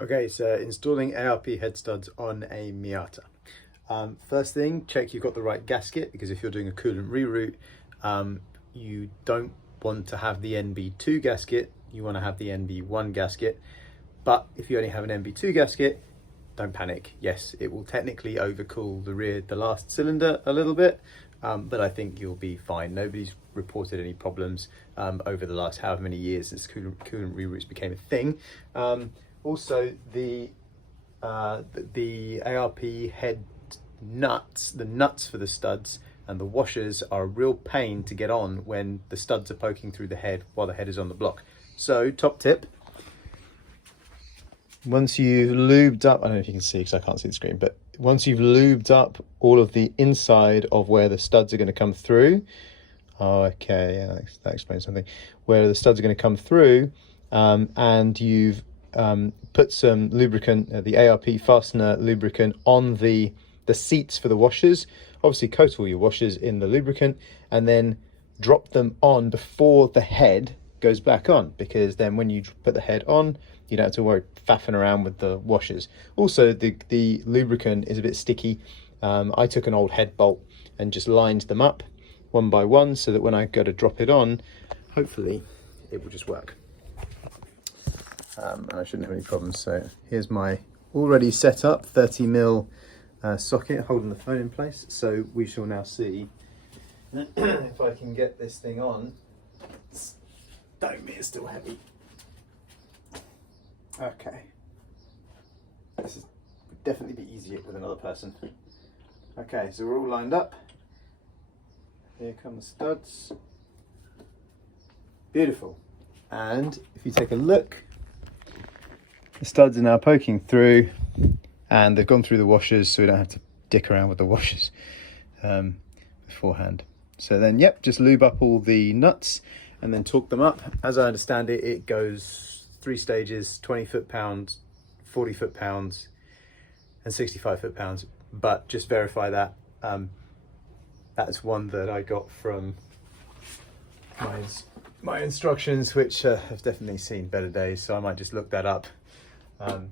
Okay, so installing ARP head studs on a Miata. First thing, check you've got the right gasket, because if you're doing a coolant reroute, you don't want to have the NB2 gasket, you want to have the NB1 gasket. But if you only have an NB2 gasket, don't panic. Yes, it will technically overcool the last cylinder a little bit, but I think you'll be fine. Nobody's reported any problems over the last however many years since coolant reroutes became a thing. Also, the ARP head nuts, the nuts for the studs and the washers are a real pain to get on when the studs are poking through the head while the head is on the block. So, top tip, once you've lubed up, I don't know if you can see because I can't see the screen, but once you've lubed up all of the inside of where the studs are going to come through, okay, yeah, that explains something, where the studs are going to come through, and you've put some lubricant, the ARP fastener lubricant on the seats for the washers. Obviously coat all your washers in the lubricant and then drop them on before the head goes back on, because then when you put the head on, you don't have to worry faffing around with the washers. Also, the lubricant is a bit sticky. I took an old head bolt and just lined them up one by one so that when I go to drop it on, hopefully it will just work. I shouldn't have any problems. So here's my already set up 30mm socket holding the phone in place. So we shall now see if I can get this thing on. Don't be, it's still heavy. Okay. This would definitely be easier with another person. Okay, so we're all lined up. Here come the studs. Beautiful. And if you take a look, the studs are now poking through and they've gone through the washers, so we don't have to dick around with the washers beforehand. So then, yep, just lube up all the nuts and then torque them up. As I understand it, it goes 3 stages, 20 foot-pounds, 40 foot-pounds, and 65 foot-pounds. But just verify that. That's one that I got from my instructions, which have definitely seen better days, so I might just look that up.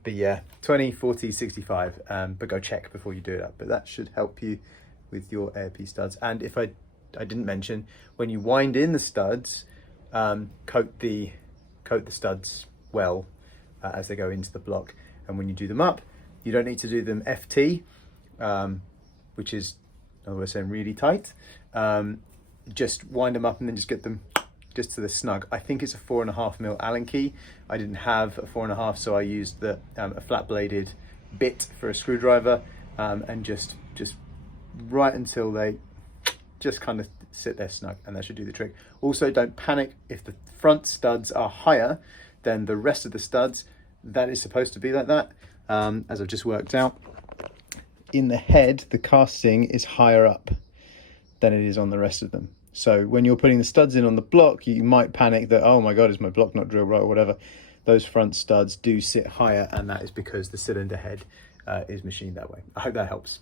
But yeah, 20, 40, 65, but go check before you do it up. But that should help you with your ARP studs. And if I didn't mention, when you wind in the studs, coat the studs well as they go into the block. And when you do them up, you don't need to do them FT, which is, in other words, saying really tight. Just wind them up and then just get them just to the snug. I think it's a 4.5mm Allen key. I didn't have a 4.5, so I used a flat bladed bit for a screwdriver, and just right until they just kind of sit there snug, and that should do the trick. Also, don't panic if the front studs are higher than the rest of the studs. That is supposed to be like that, as I've just worked out. In the head, the casting is higher up than it is on the rest of them. So when you're putting the studs in on the block, you might panic that, oh my God, is my block not drilled right or whatever. Those front studs do sit higher, and that is because the cylinder head is machined that way. I hope that helps.